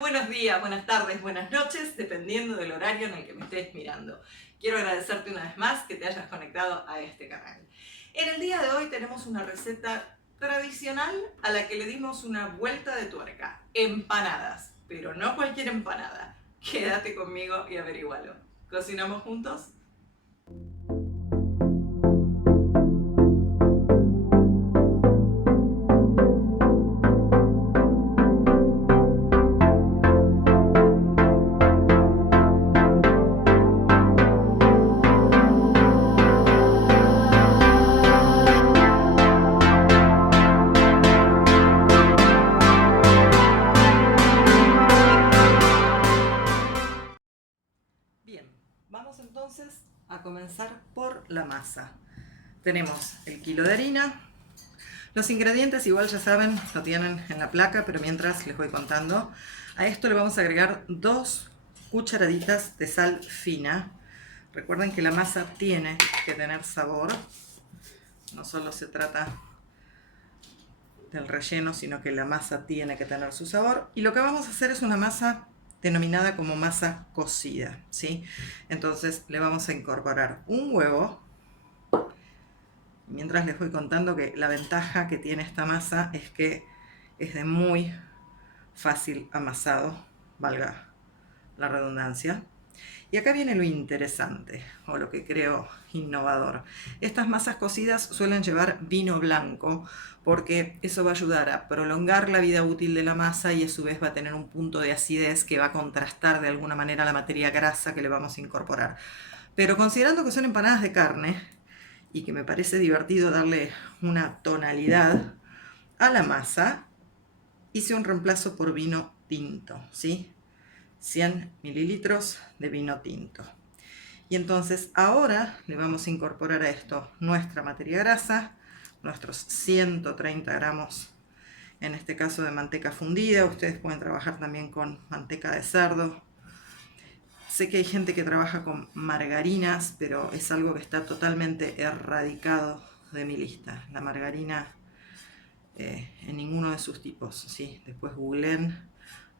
Buenos días, buenas tardes, buenas noches, dependiendo del horario en el que me estés mirando. Quiero agradecerte una vez más que te hayas conectado a este canal. En el día de hoy tenemos una receta tradicional a la que le dimos una vuelta de tuerca. Empanadas, pero no cualquier empanada. Quédate conmigo y averígualo. ¿Cocinamos juntos? Bien, vamos entonces a comenzar por la masa. Tenemos el kilo de harina. Los ingredientes igual ya saben, lo tienen en la placa, pero mientras les voy contando. A esto le vamos a agregar 2 cucharaditas de sal fina. Recuerden que la masa tiene que tener sabor. No solo se trata del relleno, sino que la masa tiene que tener su sabor. Y lo que vamos a hacer es una masa denominada como masa cocida, ¿sí? Entonces le vamos a incorporar un huevo. Mientras les voy contando que la ventaja que tiene esta masa es que es de muy fácil amasado, valga la redundancia. Y acá viene lo interesante, o lo que creo innovador. Estas masas cocidas suelen llevar vino blanco, porque eso va a ayudar a prolongar la vida útil de la masa y a su vez va a tener un punto de acidez que va a contrastar de alguna manera la materia grasa que le vamos a incorporar. Pero considerando que son empanadas de carne, y que me parece divertido darle una tonalidad a la masa, hice un reemplazo por vino tinto, ¿sí? 100 mililitros de vino tinto. Y entonces ahora le vamos a incorporar a esto nuestra materia grasa, nuestros 130 gramos, en este caso de manteca fundida. Ustedes pueden trabajar también con manteca de cerdo. Sé que hay gente que trabaja con margarinas, pero es algo que está totalmente erradicado de mi lista. La margarina en ninguno de sus tipos, ¿sí? Después googleen,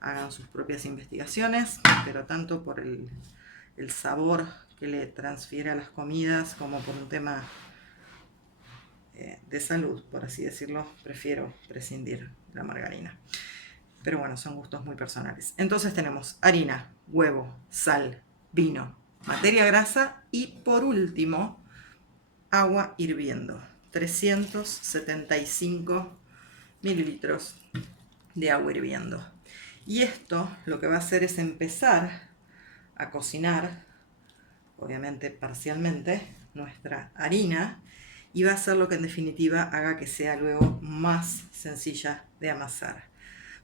hagan sus propias investigaciones, pero tanto por el sabor que le transfiere a las comidas como por un tema de salud, por así decirlo, prefiero prescindir de la margarina. Pero bueno, son gustos muy personales. Entonces tenemos harina, huevo, sal, vino, materia grasa y por último agua hirviendo. 375 mililitros de agua hirviendo. Y esto lo que va a hacer es empezar a cocinar, obviamente parcialmente, nuestra harina, y va a ser lo que en definitiva haga que sea luego más sencilla de amasar.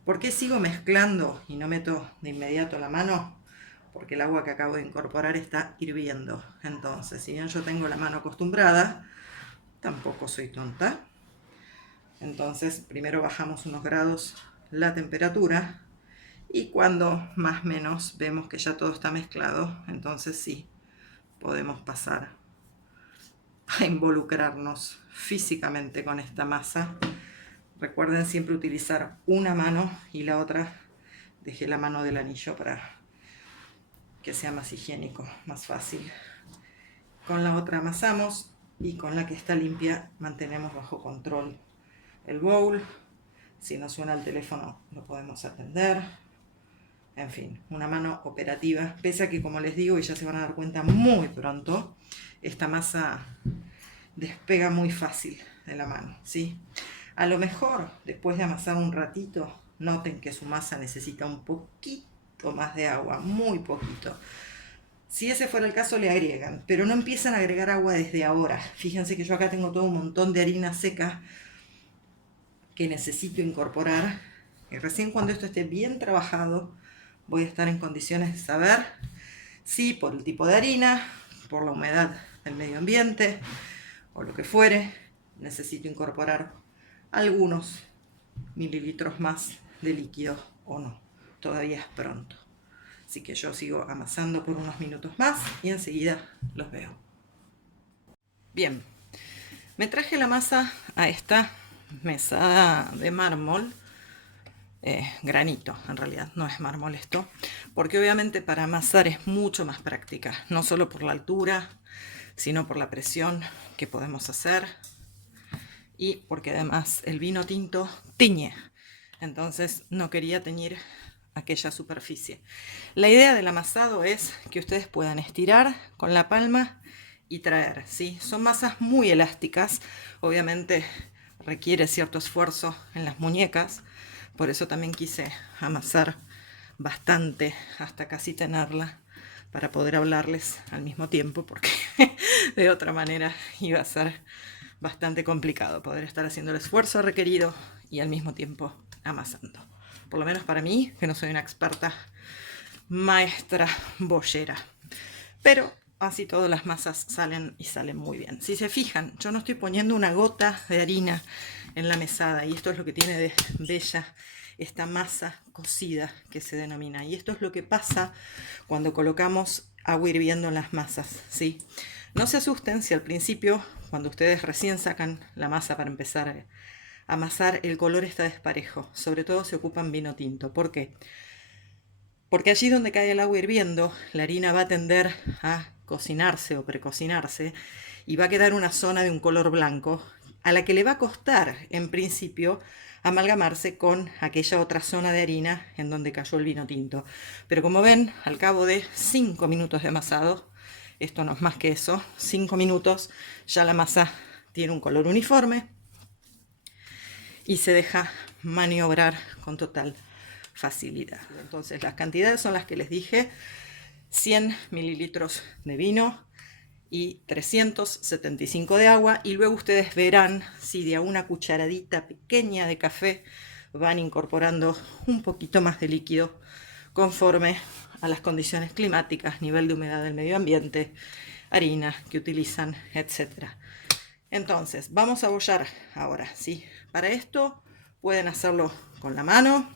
¿Por qué sigo mezclando y no meto de inmediato la mano? Porque el agua que acabo de incorporar está hirviendo. Entonces, si bien yo tengo la mano acostumbrada, tampoco soy tonta. Entonces, primero bajamos unos grados la temperatura y cuando más o menos vemos que ya todo está mezclado, entonces sí, podemos pasar a involucrarnos físicamente con esta masa. Recuerden siempre utilizar una mano y la otra dejé la mano del anillo para que sea más higiénico, más fácil. Con la otra amasamos y con la que está limpia mantenemos bajo control el bowl. Si nos suena el teléfono lo podemos atender. En fin, una mano operativa, pese a que, como les digo, y ya se van a dar cuenta muy pronto, esta masa despega muy fácil de la mano, ¿sí? A lo mejor, después de amasar un ratito, noten que su masa necesita un poquito más de agua, muy poquito. Si ese fuera el caso, le agregan, pero no empiezan a agregar agua desde ahora. Fíjense que yo acá tengo todo un montón de harina seca que necesito incorporar. Y recién cuando esto esté bien trabajado, voy a estar en condiciones de saber si por el tipo de harina, por la humedad del medio ambiente o lo que fuere, necesito incorporar algunos mililitros más de líquido o no. Todavía es pronto. Así que yo sigo amasando por unos minutos más y enseguida los veo. Bien, me traje la masa a esta mesada de mármol granito, en realidad, no es mármol esto, porque obviamente para amasar es mucho más práctica, no solo por la altura, sino por la presión que podemos hacer y porque además el vino tinto tiñe, entonces no quería teñir aquella superficie. La idea del amasado es que ustedes puedan estirar con la palma y traer, ¿sí? Son masas muy elásticas, obviamente requiere cierto esfuerzo en las muñecas, por eso también quise amasar bastante hasta casi tenerla para poder hablarles al mismo tiempo, porque de otra manera iba a ser bastante complicado poder estar haciendo el esfuerzo requerido y al mismo tiempo amasando. Por lo menos para mí, que no soy una experta maestra boyera. Pero así todas las masas salen y salen muy bien. Si se fijan, yo no estoy poniendo una gota de harina en la mesada y esto es lo que tiene de bella esta masa cocida que se denomina. Y esto es lo que pasa cuando colocamos agua hirviendo en las masas, ¿sí? No se asusten si al principio, cuando ustedes recién sacan la masa para empezar a amasar, el color está desparejo. Sobre todo si ocupan vino tinto. ¿Por qué? Porque allí donde cae el agua hirviendo, la harina va a tender a cocinarse o precocinarse y va a quedar una zona de un color blanco a la que le va a costar, en principio, amalgamarse con aquella otra zona de harina en donde cayó el vino tinto. Pero como ven, al cabo de 5 minutos de amasado, esto no es más que eso, 5 minutos, ya la masa tiene un color uniforme y se deja maniobrar con total facilidad. Entonces las cantidades son las que les dije: 100 mililitros de vino y 375 de agua, y luego ustedes verán si de a una cucharadita pequeña de café van incorporando un poquito más de líquido conforme a las condiciones climáticas, nivel de humedad del medio ambiente, harina que utilizan, etc. Entonces vamos a bollar ahora, ¿sí? Para esto pueden hacerlo con la mano,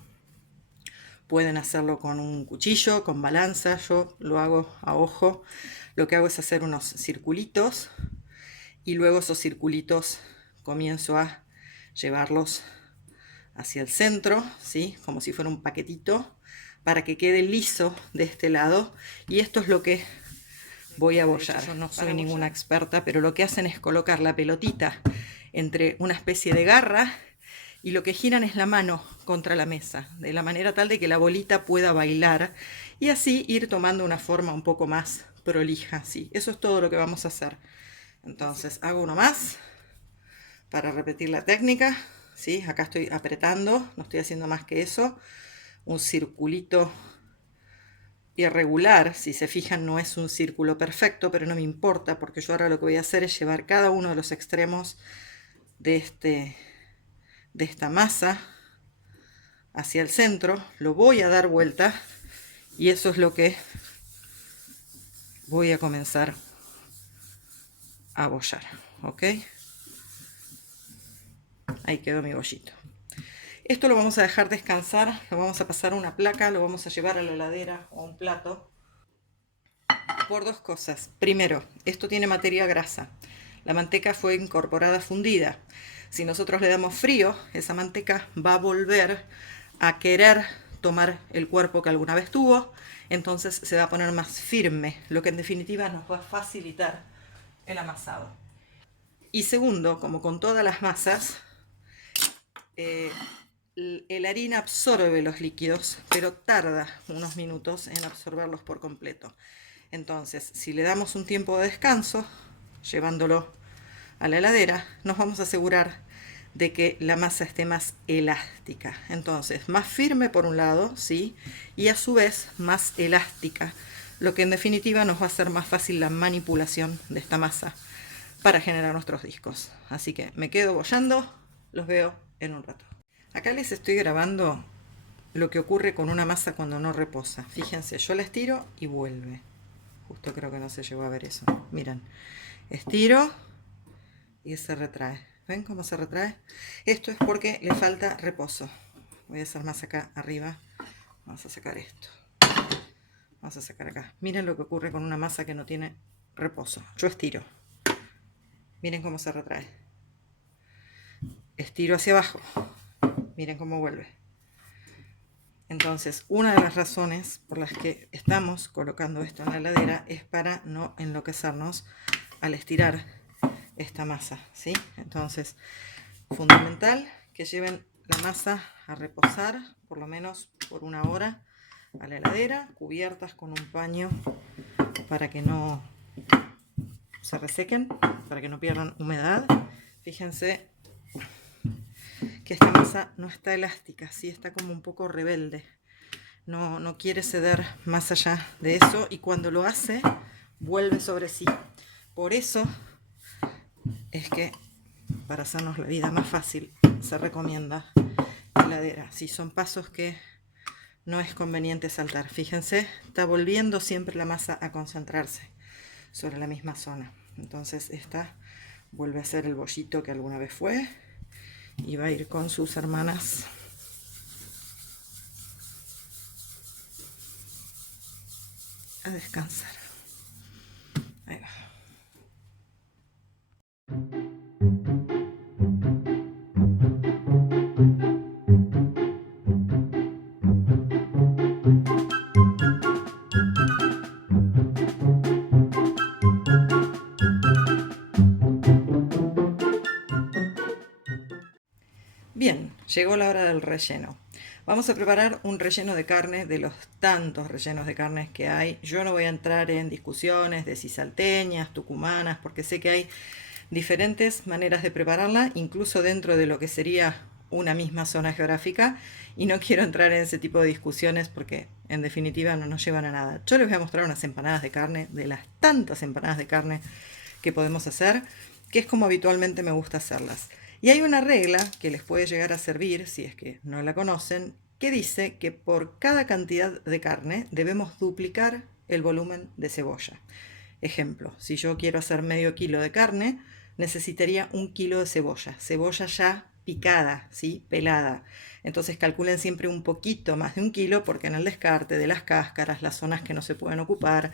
pueden hacerlo con un cuchillo, con balanza. Yo lo hago a ojo. Lo que hago es hacer unos circulitos y luego esos circulitos comienzo a llevarlos hacia el centro, ¿sí? Como si fuera un paquetito, para que quede liso de este lado. Y esto es lo que voy a bollar. Yo no soy ninguna experta, pero lo que hacen es colocar la pelotita entre una especie de garra y lo que giran es la mano contra la mesa, de la manera tal de que la bolita pueda bailar y así ir tomando una forma un poco más prolija. Sí, eso es todo lo que vamos a hacer. Entonces hago uno más para repetir la técnica. ¿Sí? Acá estoy apretando, no estoy haciendo más que eso. Un circulito irregular, si se fijan no es un círculo perfecto, pero no me importa porque yo ahora lo que voy a hacer es llevar cada uno de los extremos de esta masa hacia el centro, lo voy a dar vuelta y eso es lo que voy a comenzar a bollar, ¿ok? Ahí quedó mi bollito. Esto lo vamos a dejar descansar, lo vamos a pasar a una placa, lo vamos a llevar a la heladera o a un plato por dos cosas. Primero, esto tiene materia grasa. La manteca fue incorporada fundida. Si nosotros le damos frío, esa manteca va a volver a querer tomar el cuerpo que alguna vez tuvo, entonces se va a poner más firme, lo que en definitiva nos va a facilitar el amasado. Y segundo, como con todas las masas, la harina absorbe los líquidos, pero tarda unos minutos en absorberlos por completo. Entonces, si le damos un tiempo de descanso, llevándolo a la heladera, nos vamos a asegurar de que la masa esté más elástica. Entonces, más firme por un lado, ¿sí? Y a su vez más elástica, lo que en definitiva nos va a hacer más fácil la manipulación de esta masa para generar nuestros discos. Así que me quedo bollando, los veo en un rato. Acá les estoy grabando lo que ocurre con una masa cuando no reposa. Fíjense, yo la estiro y vuelve. Justo creo que no se llegó a ver eso. Miren, estiro y se retrae. ¿Ven cómo se retrae? Esto es porque le falta reposo. Voy a hacer más acá arriba. Vamos a sacar esto. Vamos a sacar acá. Miren lo que ocurre con una masa que no tiene reposo. Yo estiro. Miren cómo se retrae. Estiro hacia abajo. Miren cómo vuelve. Entonces, una de las razones por las que estamos colocando esto en la heladera es para no enloquecernos al estirar esta masa, ¿sí? Entonces, fundamental que lleven la masa a reposar por lo menos por 1 hora a la heladera, cubiertas con un paño para que no se resequen, para que no pierdan humedad. Fíjense que esta masa no está elástica, sí está como un poco rebelde. No quiere ceder más allá de eso y cuando lo hace vuelve sobre sí. Por eso es que para hacernos la vida más fácil se recomienda heladera. Si son pasos que no es conveniente saltar. Fíjense, está volviendo siempre la masa a concentrarse sobre la misma zona. Entonces esta vuelve a ser el bollito que alguna vez fue y va a ir con sus hermanas a descansar. Ahí va. Bien, llegó la hora del relleno. Vamos a preparar un relleno de carne de los tantos rellenos de carnes que hay. Yo no voy a entrar en discusiones de si salteñas, tucumanas, porque sé que hay diferentes maneras de prepararla, incluso dentro de lo que sería una misma zona geográfica, y no quiero entrar en ese tipo de discusiones porque en definitiva no nos llevan a nada. Yo les voy a mostrar unas empanadas de carne, de las tantas empanadas de carne que podemos hacer, que es como habitualmente me gusta hacerlas. Y hay una regla que les puede llegar a servir, si es que no la conocen, que dice que por cada cantidad de carne debemos duplicar el volumen de cebolla. Ejemplo, si yo quiero hacer medio kilo de carne, necesitaría 1 kilo de cebolla, cebolla ya picada, ¿sí? Pelada. Entonces calculen siempre un poquito más de 1 kilo porque en el descarte de las cáscaras, las zonas que no se pueden ocupar,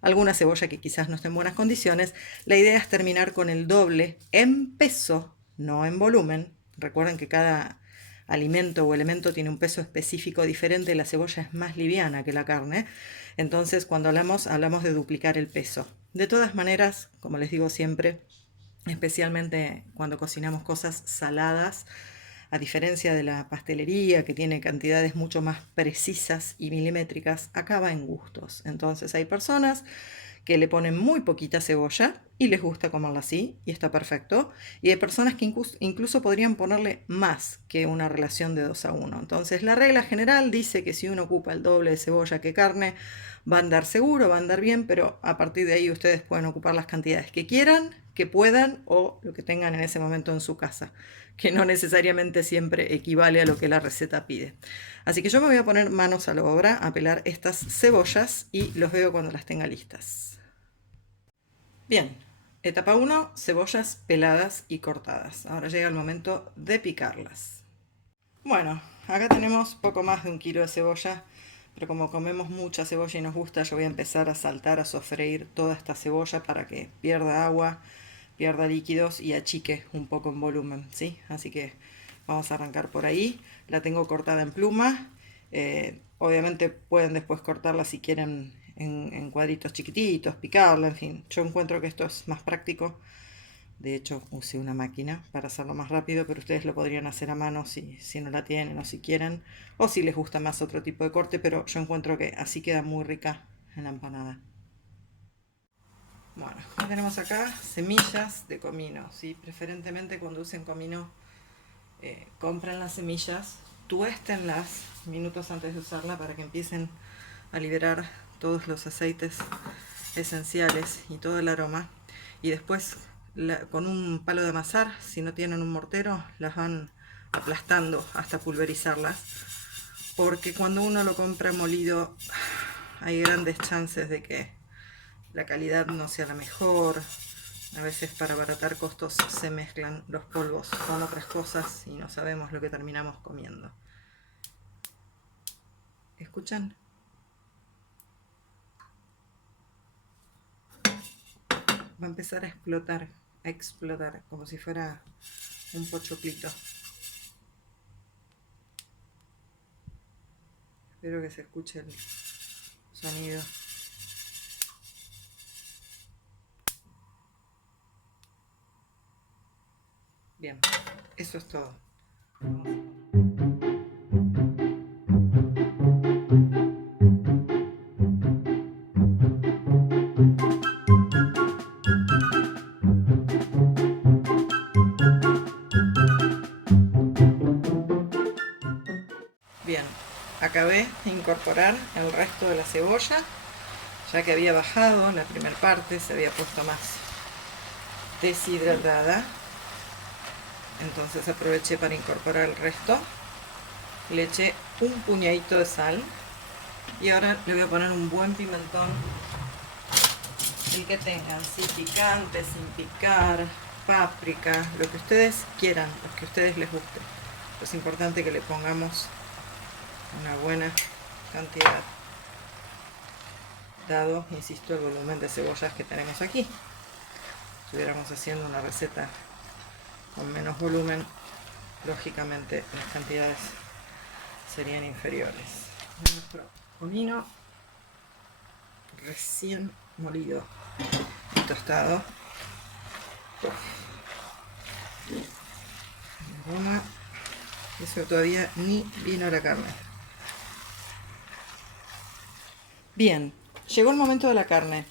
alguna cebolla que quizás no esté en buenas condiciones, la idea es terminar con el doble en peso, no en volumen. Recuerden que cada alimento o elemento tiene un peso específico diferente, la cebolla es más liviana que la carne, entonces cuando hablamos de duplicar el peso. De todas maneras, como les digo siempre, especialmente cuando cocinamos cosas saladas, a diferencia de la pastelería que tiene cantidades mucho más precisas y milimétricas, acaba en gustos. Entonces hay personas que le ponen muy poquita cebolla y les gusta comerla así y está perfecto. Y hay personas que incluso podrían ponerle más que una relación de 2 a 1. Entonces la regla general dice que si uno ocupa el doble de cebolla que carne, va a andar seguro, va a andar bien, pero a partir de ahí ustedes pueden ocupar las cantidades que quieran, que puedan o lo que tengan en ese momento en su casa, que no necesariamente siempre equivale a lo que la receta pide. Así que yo me voy a poner manos a la obra a pelar estas cebollas y los veo cuando las tenga listas. Bien, etapa 1, cebollas peladas y cortadas. Ahora llega el momento de picarlas. Bueno, acá tenemos poco más de 1 kilo de cebolla, pero como comemos mucha cebolla y nos gusta, yo voy a empezar a saltar, a sofreír toda esta cebolla para que pierda agua, pierda líquidos y achique un poco en volumen, ¿sí? Así que vamos a arrancar por ahí. La tengo cortada en pluma. Obviamente pueden después cortarla si quieren en cuadritos chiquititos, picarla, en fin. Yo encuentro que esto es más práctico. De hecho, usé una máquina para hacerlo más rápido, pero ustedes lo podrían hacer a mano si no la tienen o si quieren, o si les gusta más otro tipo de corte, pero yo encuentro que así queda muy rica en la empanada. Bueno, ya tenemos acá semillas de comino, ¿sí? Preferentemente cuando usen comino, compren las semillas, tuéstenlas minutos antes de usarla para que empiecen a liberar todos los aceites esenciales y todo el aroma. Y después con un palo de amasar, si no tienen un mortero, las van aplastando hasta pulverizarlas. Porque cuando uno lo compra molido, hay grandes chances de que la calidad no sea la mejor. A veces para abaratar costos se mezclan los polvos con otras cosas y no sabemos lo que terminamos comiendo. ¿Escuchan? Va a empezar a explotar, como si fuera un pochoclito. Espero que se escuche el sonido. Bien, eso es todo. Bien, acabé de incorporar el resto de la cebolla, ya que había bajado la primera parte, se había puesto más deshidratada. Entonces aproveché para incorporar el resto. Le eché un puñadito de sal y ahora le voy a poner un buen pimentón, el que tengan, sin picante, sin picar, páprica, lo que ustedes quieran, lo que a ustedes les guste. Es importante que le pongamos una buena cantidad, dado, insisto, el volumen de cebollas que tenemos aquí. Si estuviéramos haciendo una receta con menos volumen, lógicamente las cantidades serían inferiores. Nuestro comino recién molido y tostado. Aroma. Eso todavía ni vino la carne. Bien, llegó el momento de la carne.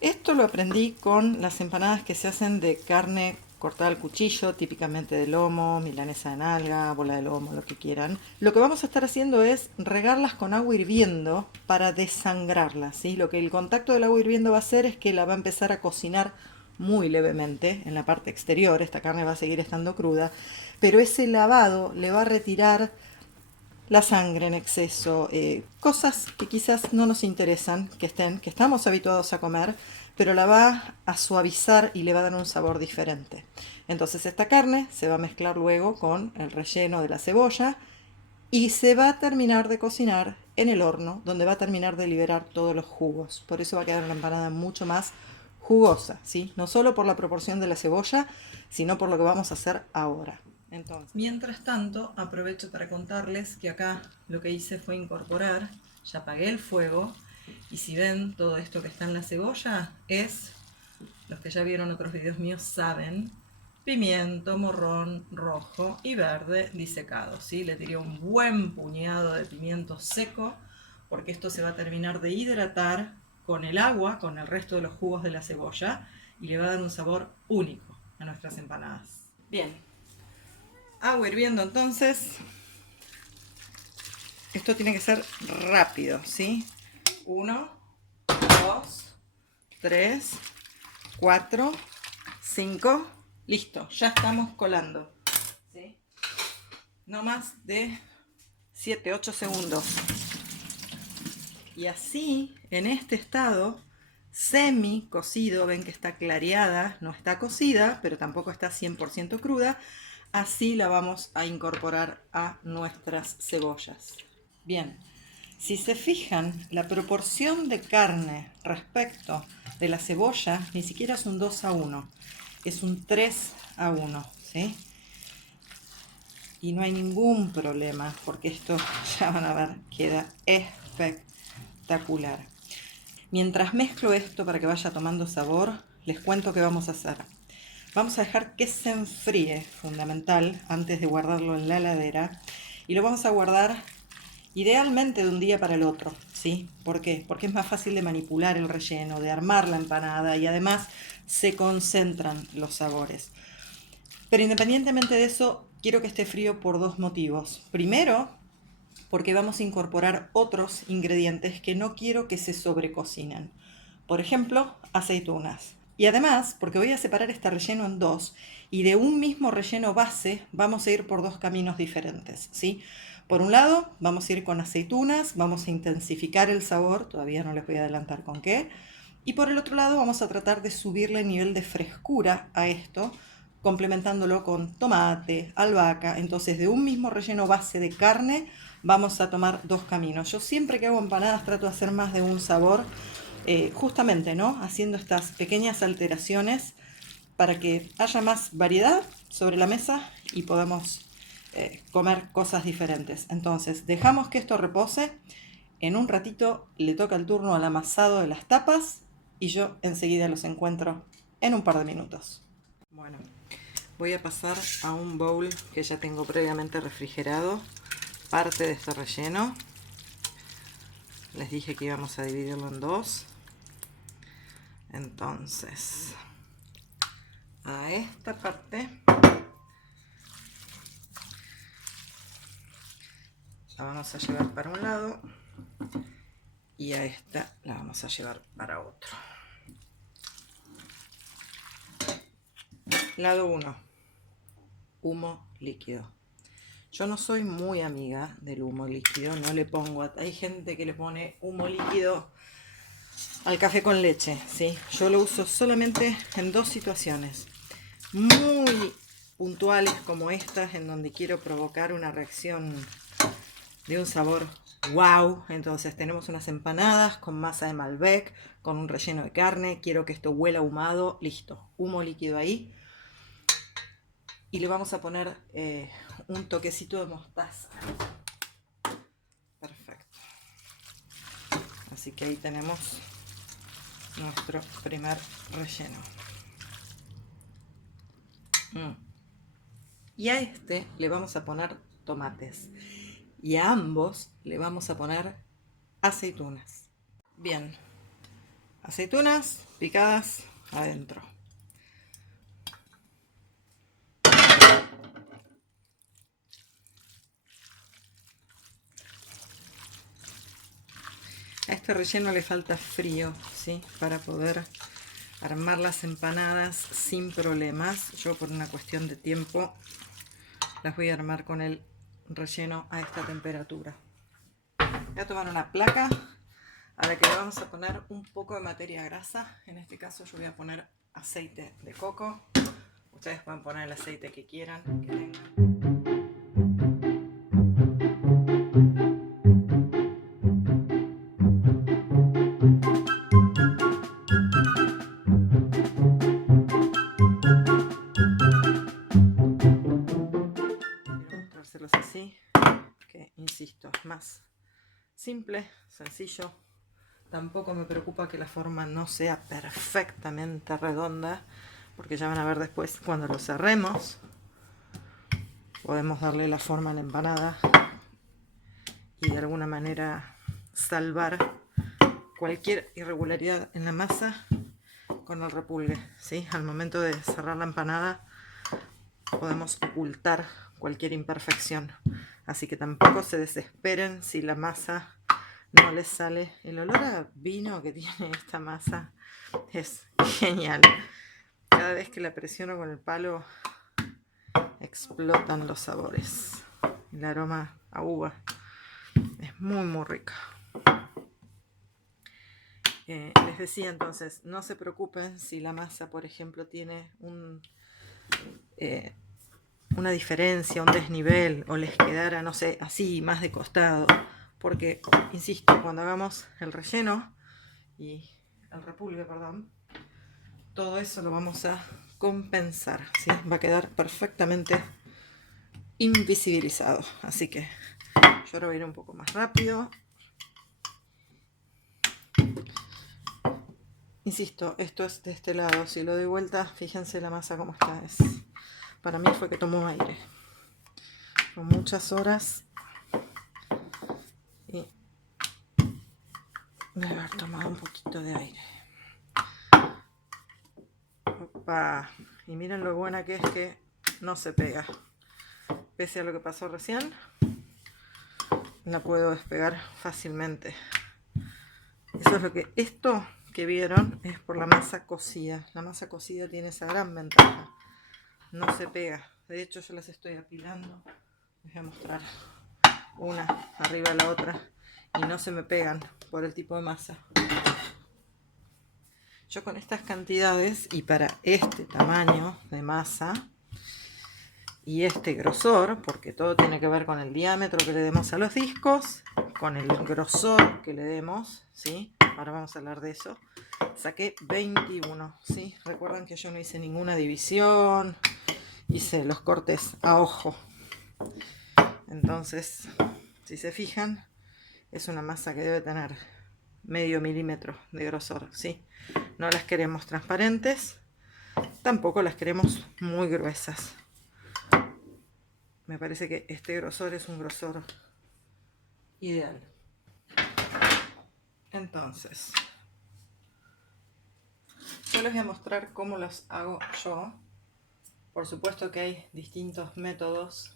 Esto lo aprendí con las empanadas que se hacen de carne cortada al cuchillo, típicamente de lomo, milanesa de nalga, bola de lomo, lo que quieran. Lo que vamos a estar haciendo es regarlas con agua hirviendo para desangrarlas, ¿sí? Lo que el contacto del agua hirviendo va a hacer es que la va a empezar a cocinar muy levemente en la parte exterior. Esta carne va a seguir estando cruda, pero ese lavado le va a retirar la sangre en exceso, cosas que quizás no nos interesan que estamos habituados a comer, pero la va a suavizar y le va a dar un sabor diferente. Entonces esta carne se va a mezclar luego con el relleno de la cebolla y se va a terminar de cocinar en el horno, donde va a terminar de liberar todos los jugos. Por eso va a quedar una empanada mucho más jugosa, ¿sí? No solo por la proporción de la cebolla, sino por lo que vamos a hacer ahora. Entonces, mientras tanto, aprovecho para contarles que acá lo que hice fue incorporar, ya apagué el fuego, y si ven todo esto que está en la cebolla, es, los que ya vieron otros videos míos saben, pimiento morrón, rojo y verde disecado, ¿sí? Le tiré un buen puñado de pimiento seco, porque esto se va a terminar de hidratar con el agua, con el resto de los jugos de la cebolla, y le va a dar un sabor único a nuestras empanadas. Bien. Agua hirviendo entonces. Esto tiene que ser rápido, ¿sí? 1, 2, 3, 4, 5. Listo, ya estamos colando, ¿sí? No más de 7, 8 segundos. Y así, en este estado, semi cocido, ven que está clareada, no está cocida, pero tampoco está 100% cruda. Así la vamos a incorporar a nuestras cebollas. Bien, si se fijan, la proporción de carne respecto de la cebolla ni siquiera es un 2:1, es un 3:1, ¿sí? Y no hay ningún problema, porque esto, ya van a ver, queda espectacular. Mientras mezclo esto para que vaya tomando sabor, les cuento qué vamos a hacer. Vamos a dejar que se enfríe, fundamental, antes de guardarlo en la heladera. Y lo vamos a guardar idealmente de un día para el otro, ¿sí? ¿Por qué? Porque es más fácil de manipular el relleno, de armar la empanada y además se concentran los sabores. Pero independientemente de eso, quiero que esté frío por dos motivos. Primero, porque vamos a incorporar otros ingredientes que no quiero que se sobrecocinen. Por ejemplo, aceitunas. Y además, porque voy a separar este relleno en dos, y de un mismo relleno base vamos a ir por dos caminos diferentes, ¿sí? Por un lado, vamos a ir con aceitunas, vamos a intensificar el sabor, todavía no les voy a adelantar con qué. Y por el otro lado, vamos a tratar de subirle el nivel de frescura a esto, complementándolo con tomate, albahaca. Entonces, de un mismo relleno base de carne, vamos a tomar dos caminos. Yo siempre que hago empanadas trato de hacer más de un sabor, justamente, ¿no? Haciendo estas pequeñas alteraciones para que haya más variedad sobre la mesa y podamos comer cosas diferentes. Entonces, dejamos que esto repose En un ratito le toca el turno al amasado de las tapas y yo enseguida los encuentro en un par de minutos. Bueno, voy a pasar a un bowl que ya tengo previamente refrigerado, parte de este relleno. Les dije que íbamos a dividirlo en dos. Entonces, a esta parte la vamos a llevar para un lado y a esta la vamos a llevar para otro. Lado 1, humo líquido. Yo no soy muy amiga del humo líquido, no le pongo, hay gente que le pone humo líquido al café con leche, ¿sí? Yo lo uso solamente en dos situaciones muy puntuales como estas, en donde quiero provocar una reacción de un sabor wow. Entonces tenemos unas empanadas con masa de Malbec, con un relleno de carne, quiero que esto huela ahumado, listo, humo líquido ahí. Y le vamos a poner un toquecito de mostaza. Perfecto. Así que ahí tenemos nuestro primer relleno. Y a este le vamos a poner tomates. Y a ambos le vamos a poner aceitunas. Bien, aceitunas picadas adentro. A este relleno le falta frío, ¿sí? Para poder armar las empanadas sin problemas. Yo, por una cuestión de tiempo, las voy a armar con el relleno a esta temperatura. Voy a tomar una placa a la que le vamos a poner un poco de materia grasa. En este caso yo voy a poner aceite de coco. Ustedes pueden poner el aceite que quieran, que tengan. Quiero mostrárselos así, que insisto, es más simple, sencillo. Tampoco me preocupa que la forma no sea perfectamente redonda, porque ya van a ver después cuando lo cerremos. Podemos darle la forma a la empanada y de alguna manera salvar cualquier irregularidad en la masa con el repulgue, ¿sí? Al momento de cerrar la empanada podemos ocultar cualquier imperfección. Así que tampoco se desesperen si la masa no les sale. El olor a vino que tiene esta masa es genial. Cada vez que la presiono con el palo explotan los sabores. El aroma a uva es muy muy rico. Les decía entonces, no se preocupen si la masa, por ejemplo, tiene una diferencia, un desnivel, o les quedara, no sé, así, más de costado. Porque, insisto, cuando hagamos el relleno y el repulgue, perdón, todo eso lo vamos a compensar, ¿sí? Va a quedar perfectamente invisibilizado. Así que yo ahora voy a ir un poco más rápido. Insisto, esto es de este lado. Si lo doy vuelta, fíjense la masa como está. Para mí fue que tomó aire. Con muchas horas. Y debe haber tomado un poquito de aire. Opa. Y miren lo buena que es que no se pega. Pese a lo que pasó recién, la puedo despegar fácilmente. Eso es lo que... Esto que vieron es por la masa cocida. La masa cocida tiene esa gran ventaja. No se pega. De hecho, yo las estoy apilando. Les voy a mostrar una arriba de la otra. Y no se me pegan por el tipo de masa. Yo con estas cantidades y para este tamaño de masa y este grosor, porque todo tiene que ver con el diámetro que le demos a los discos, con el grosor que le demos, ¿sí? Ahora vamos a hablar de eso. Saqué 21, ¿sí? Recuerdan que yo no hice ninguna división, hice los cortes a ojo. Entonces, si se fijan, Es una masa que debe tener medio milímetro de grosor, ¿sí? No las queremos transparentes, tampoco las queremos muy gruesas. Me parece que este grosor es un grosor ideal. Entonces, yo les voy a mostrar cómo los hago yo. Por supuesto que hay distintos métodos.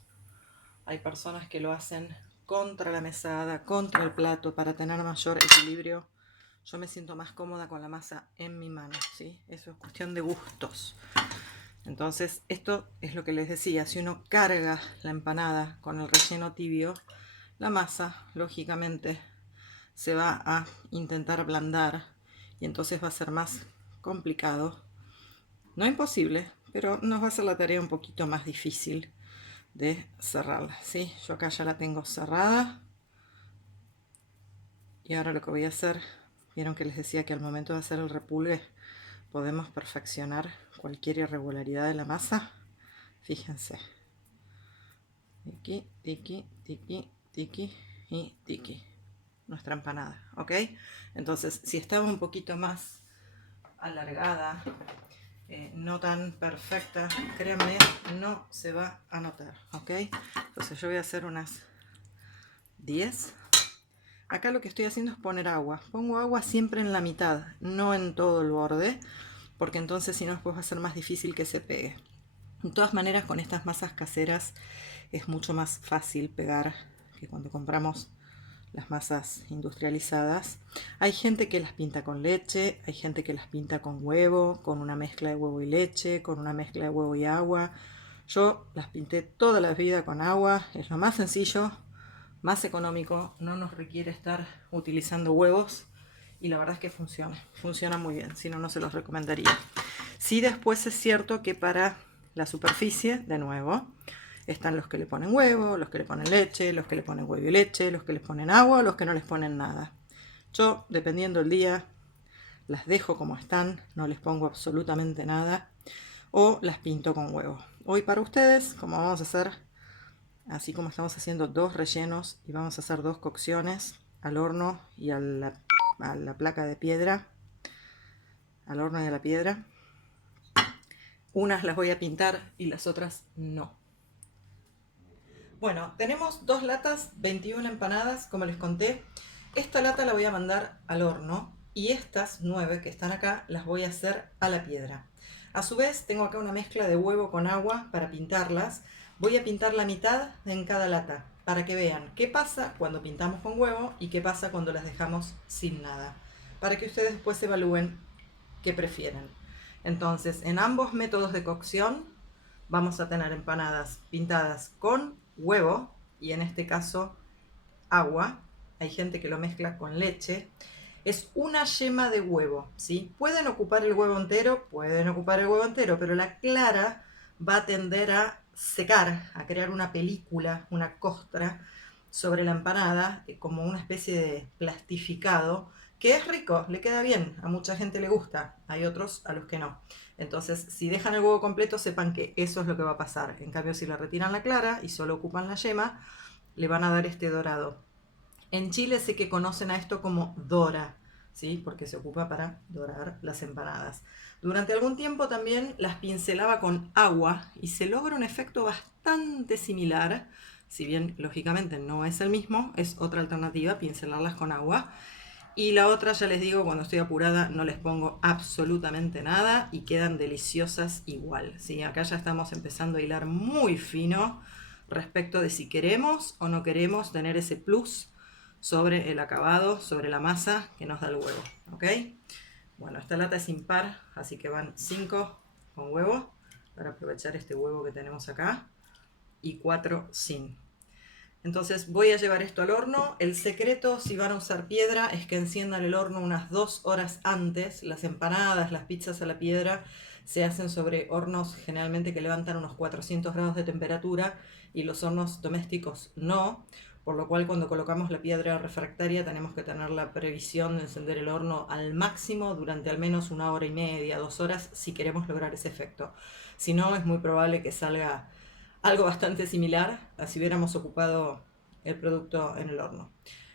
Hay personas que lo hacen contra la mesada, contra el plato, para tener mayor equilibrio. Yo me siento más cómoda con la masa en mi mano, ¿sí? Eso es cuestión de gustos. Entonces, esto es lo que les decía. Si uno carga la empanada con el relleno tibio, la masa, lógicamente, se va a intentar ablandar y entonces va a ser más complicado. No imposible, pero nos va a hacer la tarea un poquito más difícil de cerrarla, ¿sí? Yo acá ya la tengo cerrada. Y ahora lo que voy a hacer, vieron que les decía que al momento de hacer el repulgue podemos perfeccionar cualquier irregularidad de la masa. Fíjense. Tiki, tiki, tiki, tiki y tiki. Nuestra empanada, ¿ok? Entonces, si estaba un poquito más alargada, no tan perfecta, créanme, no se va a notar, ¿ok? Entonces yo voy a hacer unas 10. Acá lo que estoy haciendo es poner agua. Pongo agua siempre en la mitad, no en todo el borde, porque entonces si no después va a ser más difícil que se pegue. De todas maneras, con estas masas caseras es mucho más fácil pegar que cuando compramos las masas industrializadas. Hay gente que las pinta con leche, hay gente que las pinta con huevo, con una mezcla de huevo y leche, con una mezcla de huevo y agua. Yo las pinté toda la vida con agua, es lo más sencillo, más económico, no nos requiere estar utilizando huevos y la verdad es que funciona muy bien, si no, no se los recomendaría. Sí, después es cierto que para la superficie, de nuevo, están los que le ponen huevo, los que le ponen leche, los que le ponen huevo y leche, los que les ponen agua, los que no les ponen nada. Yo, dependiendo del día, las dejo como están, no les pongo absolutamente nada, o las pinto con huevo. Hoy para ustedes, como vamos a hacer, así como estamos haciendo 2 rellenos y vamos a hacer 2 cocciones al horno y a la placa de piedra, al horno y a la piedra, unas las voy a pintar y las otras no. Bueno, tenemos 2 latas, 21 empanadas, como les conté. Esta lata la voy a mandar al horno y estas 9 que están acá las voy a hacer a la piedra. A su vez tengo acá una mezcla de huevo con agua para pintarlas. Voy a pintar la mitad en cada lata para que vean qué pasa cuando pintamos con huevo y qué pasa cuando las dejamos sin nada. Para que ustedes después evalúen qué prefieren. Entonces, en ambos métodos de cocción vamos a tener empanadas pintadas con huevo y en este caso agua. Hay gente que lo mezcla con leche. Es una yema de huevo, ¿sí? Pueden ocupar el huevo entero, pero la clara va a tender a secar, a crear una película, una costra sobre la empanada, como una especie de plastificado, que es rico, le queda bien, a mucha gente le gusta, hay otros a los que no. Entonces, si dejan el huevo completo, sepan que eso es lo que va a pasar. En cambio, si le retiran la clara y solo ocupan la yema, le van a dar este dorado. En Chile sé que conocen a esto como dora, ¿sí? Porque se ocupa para dorar las empanadas. Durante algún tiempo también las pincelaba con agua y se logra un efecto bastante similar, si bien lógicamente no es el mismo, es otra alternativa, pincelarlas con agua. Y la otra, ya les digo, cuando estoy apurada no les pongo absolutamente nada y quedan deliciosas igual, ¿sí? Acá ya estamos empezando a hilar muy fino respecto de si queremos o no queremos tener ese plus sobre el acabado, sobre la masa que nos da el huevo, ¿ok? Bueno, esta lata es impar, así que van 5 con huevo para aprovechar este huevo que tenemos acá y 4 sin. Entonces voy a llevar esto al horno. El secreto, si van a usar piedra, es que enciendan el horno unas 2 horas antes. Las empanadas, las pizzas a la piedra se hacen sobre hornos generalmente que levantan unos 400 grados de temperatura y los hornos domésticos no. Por lo cual cuando colocamos la piedra refractaria tenemos que tener la previsión de encender el horno al máximo durante al menos 1 hora y media, 2 horas si queremos lograr ese efecto. Si no, es muy probable que salga algo bastante similar a si hubiéramos ocupado el producto en el horno.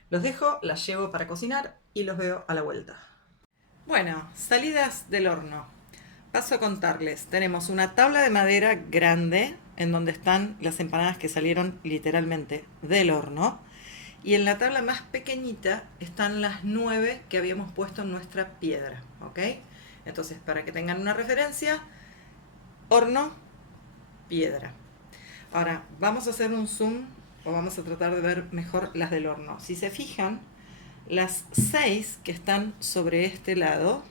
Los dejo, las llevo para cocinar y los veo a la vuelta. Bueno, salidas del horno. Paso a contarles. Tenemos una tabla de madera grande en donde están las empanadas que salieron literalmente del horno. Y en la tabla más pequeñita están las 9 que habíamos puesto en nuestra piedra. ¿Ok? Entonces, para que tengan una referencia, horno, piedra. Ahora, vamos a hacer un zoom o vamos a tratar de ver mejor las del horno. Si se fijan, las 6 que están sobre este lado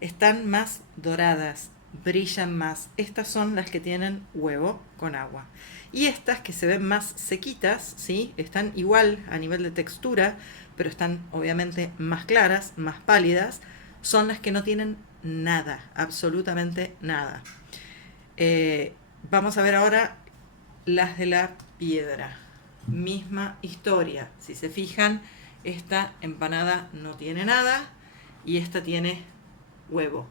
están más doradas, brillan más. Estas son las que tienen huevo con agua. Y estas que se ven más sequitas, ¿sí? Están igual a nivel de textura, pero están obviamente más claras, más pálidas, son las que no tienen nada, absolutamente nada. Vamos a ver ahora las de la piedra. Misma historia. Si se fijan, esta empanada no tiene nada y esta tiene huevo.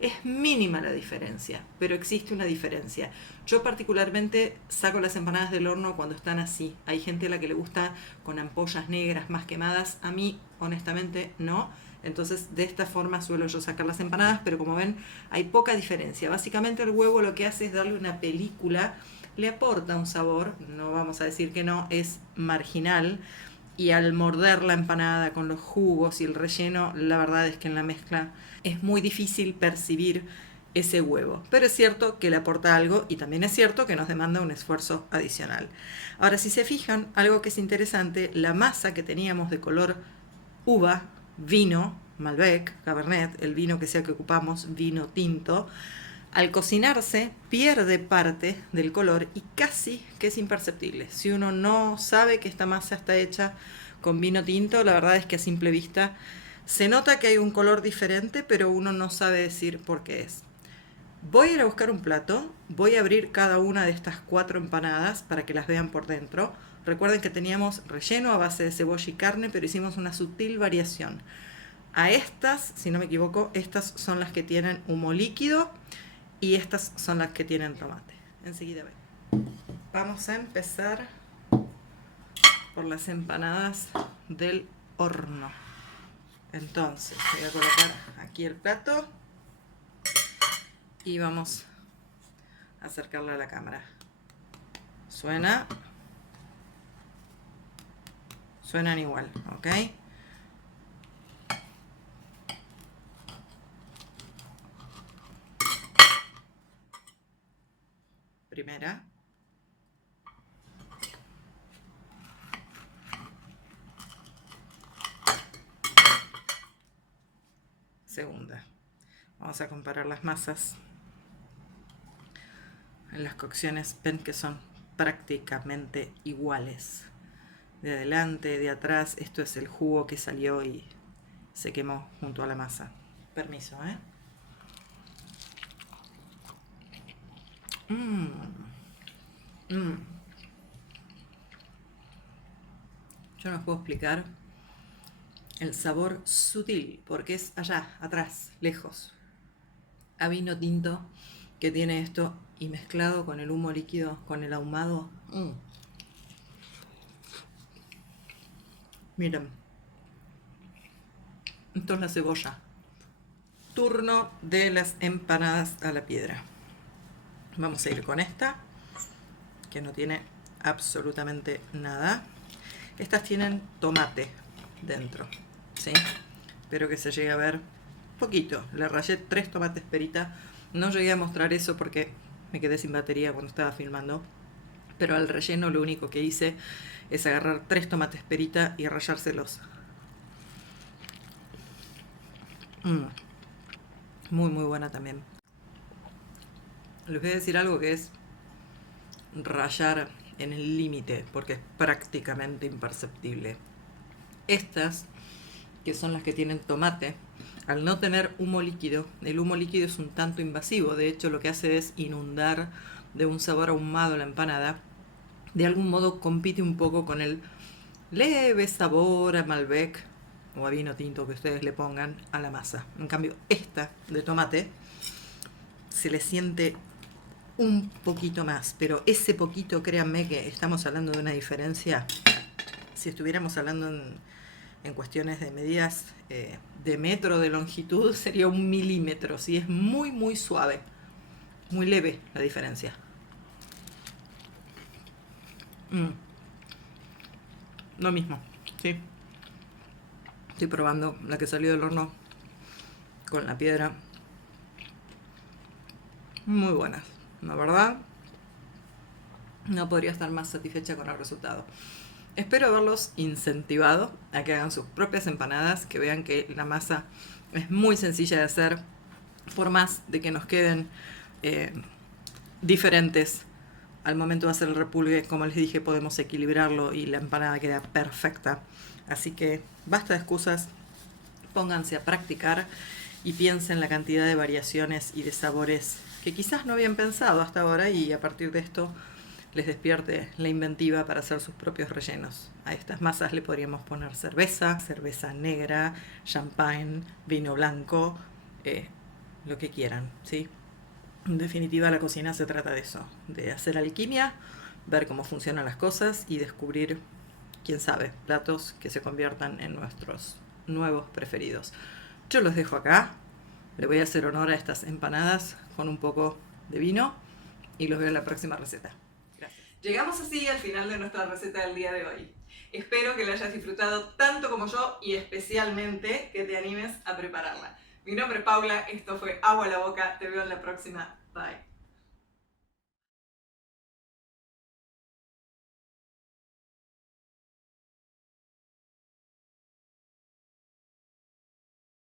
Es mínima la diferencia, pero existe una diferencia. Yo particularmente saco las empanadas del horno cuando están así. Hay gente a la que le gusta con ampollas negras más quemadas. A mí, honestamente, no. Entonces, de esta forma suelo yo sacar las empanadas, pero como ven, hay poca diferencia. Básicamente el huevo lo que hace es darle una película, le aporta un sabor, no vamos a decir que no, es marginal. Y al morder la empanada con los jugos y el relleno, la verdad es que en la mezcla es muy difícil percibir ese huevo. Pero es cierto que le aporta algo y también es cierto que nos demanda un esfuerzo adicional. Ahora, si se fijan, algo que es interesante, la masa que teníamos de color uva, vino, Malbec, Cabernet, el vino que sea que ocupamos, vino tinto, al cocinarse pierde parte del color y casi que es imperceptible. Si uno no sabe que esta masa está hecha con vino tinto, la verdad es que a simple vista se nota que hay un color diferente, pero uno no sabe decir por qué es. Voy a ir a buscar un plato, voy a abrir cada una de estas 4 empanadas para que las vean por dentro. Recuerden que teníamos relleno a base de cebolla y carne, pero hicimos una sutil variación. A estas, si no me equivoco, estas son las que tienen humo líquido y estas son las que tienen tomate. Enseguida ven. Vamos a empezar por las empanadas del horno. Entonces, voy a colocar aquí el plato y vamos a acercarlo a la cámara. Suenan igual, ¿ok? Primera. Segunda. Vamos a comparar las masas. En las cocciones ven que son prácticamente iguales. De adelante, de atrás, esto es el jugo que salió y se quemó junto a la masa. Permiso, ¿eh? Yo no os puedo explicar el sabor sutil, porque es allá, atrás, lejos. A vino tinto que tiene esto y mezclado con el humo líquido, con el ahumado. Miren, esto es la cebolla. Turno de las empanadas a la piedra. Vamos a ir con esta, que no tiene absolutamente nada. Estas tienen tomate dentro, ¿sí? Espero que se llegue a ver poquito. Le rayé 3 tomates perita. No llegué a mostrar eso porque me quedé sin batería cuando estaba filmando. Pero al relleno lo único que hice es agarrar 3 tomates perita y rayárselos. Muy muy buena también. Les voy a decir algo que es rayar en el límite, porque es prácticamente imperceptible. Estas, que son las que tienen tomate, al no tener humo líquido, el humo líquido es un tanto invasivo. De hecho, lo que hace es inundar de un sabor ahumado la empanada. De algún modo compite un poco con el leve sabor a Malbec o a vino tinto que ustedes le pongan a la masa. En cambio, esta de tomate se le siente un poquito más, pero ese poquito, créanme que estamos hablando de una diferencia. Si estuviéramos hablando en cuestiones de medidas de metro de longitud sería 1 milímetro, ¿sí? Es muy muy suave, muy leve la diferencia. Lo mismo, sí. Estoy probando la que salió del horno con la piedra. Muy buenas, la verdad. No podría estar más satisfecha con el resultado. Espero haberlos incentivado a que hagan sus propias empanadas, que vean que la masa es muy sencilla de hacer, por más de que nos queden diferentes. Al momento de hacer el repulgue, como les dije, podemos equilibrarlo y la empanada queda perfecta. Así que basta de excusas, pónganse a practicar y piensen la cantidad de variaciones y de sabores que quizás no habían pensado hasta ahora, y a partir de esto les despierte la inventiva para hacer sus propios rellenos. A estas masas le podríamos poner cerveza, cerveza negra, champagne, vino blanco, lo que quieran, ¿sí? En definitiva, la cocina se trata de eso, de hacer alquimia, ver cómo funcionan las cosas y descubrir, quién sabe, platos que se conviertan en nuestros nuevos preferidos. Yo los dejo acá, le voy a hacer honor a estas empanadas con un poco de vino y los veo en la próxima receta. Gracias. Llegamos así al final de nuestra receta del día de hoy. Espero que la hayas disfrutado tanto como yo y especialmente que te animes a prepararla. Mi nombre es Paula, esto fue Agua a la Boca, te veo en la próxima. Bye.